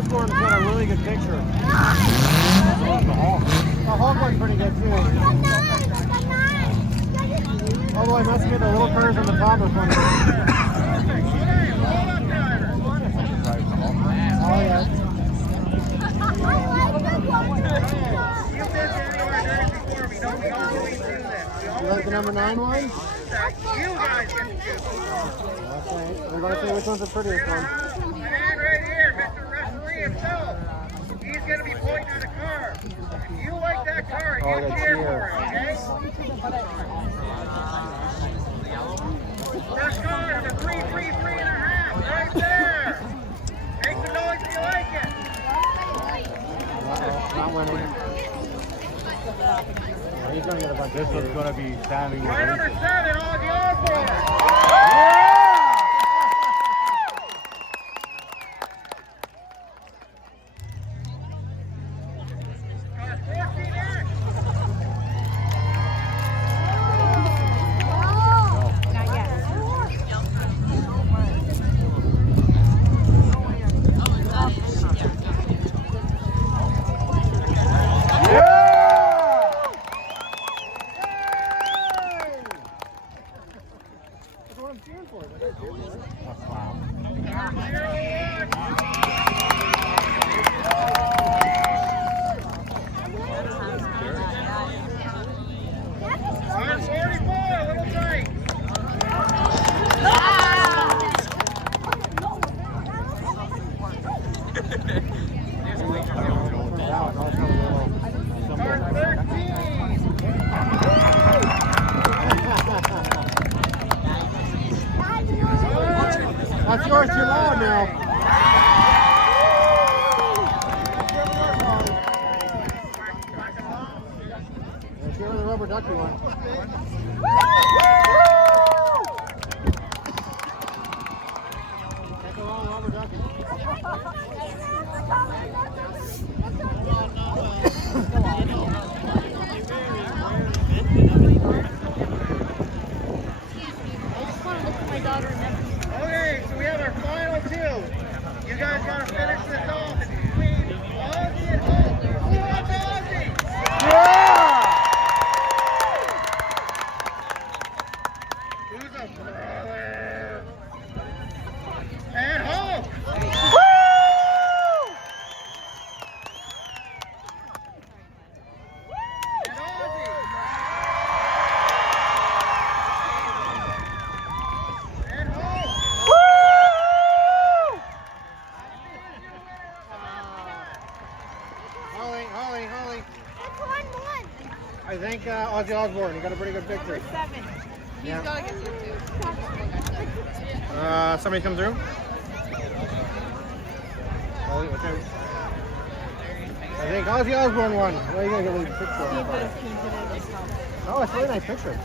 Osborne's got a really good picture. The Hulk one's pretty good too. Although I must get the little curves on the top of one. Oh yeah. You like the number 9 one? You guys can do. Okay. We're going to see which one's the prettiest one. Man right here, Mr. Referee himself. He's going to be pointing at a car. If you like that car, you cheer for it, okay? First car, the 333.5, right there. Make some noise if you like it. Not winning. He's going to get a bunch. This one's going to be standing. Car number 7, Ozzy Osbourne. That's yours too loud now. Let's go with the rubber ducky one. Can't go wrong with rubber ducky. Okay, so we have our final 2. You guys got to finish this off. It's between Ozzy and Hulk. Who wants Ozzy? Yeah! Who's a brother? And Hulk. Woo! And Ozzy. And Hulk. Holly. I think Ozzy Osbourne. He got a pretty good picture. Number 7. He's Yeah. got to get you too. Somebody come through? Oh, okay. I think Ozzy Osbourne won. Well, you gotta get a little picture of it. Oh, it's a really nice picture.